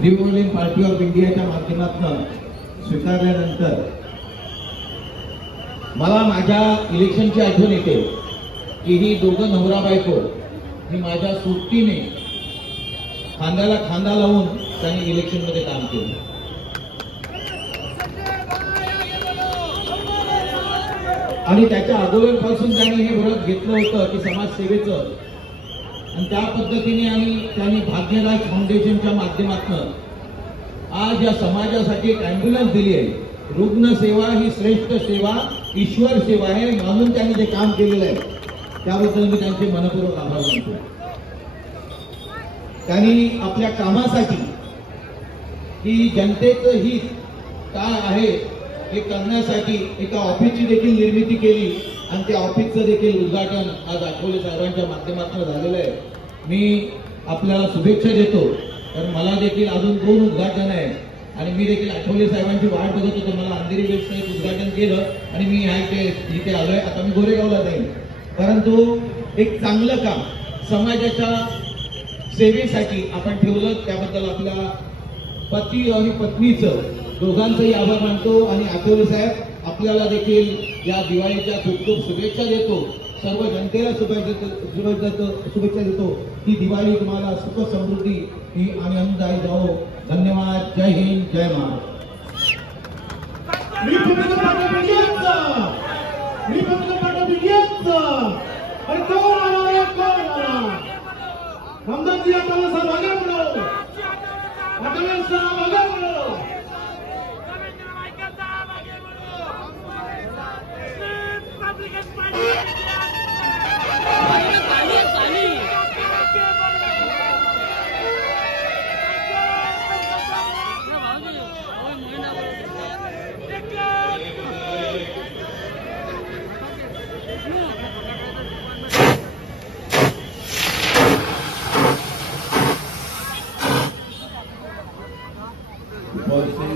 Republican party of इंडियाच्या माध्यमातून स्वीकारल्यानंतर मला माझ्या इलेक्शनची आठवण येते की ही दोघं नवरा बायको ही माझ्या सुट्टीने खांद्याला खांदा लावून त्यांनी इलेक्शनमध्ये काम केलं आणि त्याच्या अगोदरपासून त्यांनी हे व्रत घेतलं होतं की समाजसेवेचं आणि त्या पद्धतीने आणि त्यांनी भाग्यराज फाउंडेशनच्या माध्यमातून आज या समाजासाठी एक ॲम्ब्युलन्स दिली आहे। रुग्ण सेवा ही श्रेष्ठ सेवा ईश्वर सेवा आहे म्हणून त्यांनी जे काम केलेलं आहे त्याबद्दल मी त्यांचे मनपूर्वक आभार मानतो। त्यांनी आपल्या कामासाठी की जनतेचं हित काय आहे हे करण्यासाठी एका ऑफिसची देखील निर्मिती केली आणि त्या ऑफिसचं देखील उद्घाटन आज आठवले साहेबांच्या माध्यमातून झालेलं आहे। मी आपल्याला शुभेच्छा देतो कारण मला देखील अजून 2 उद्घाटन आहे आणि मी देखील आठवले साहेबांची वाट बघत होतो। मला अंधेरी वेबसाईट उद्घाटन केलं आणि मी इथे आलोय। आता मी गोरेगावला जाईन परंतु एक चांगलं काम समाजाच्या सेवेसाठी आपण ठेवलं त्याबद्दल आपल्या पती आणि पत्नीचं दोघांचंही आभार मानतो आणि आठवले साहेब आपल्याला देखील या दिवाळीच्या खूप खूप शुभेच्छा देतो। सर्व जनतेला शुभेच्छा देतो की दिवाळी तुम्हाला सुख समृद्धी ही आनंददायी जाओ। धन्यवाद। जय हिंद जय महाराष्ट्र। Pode ser,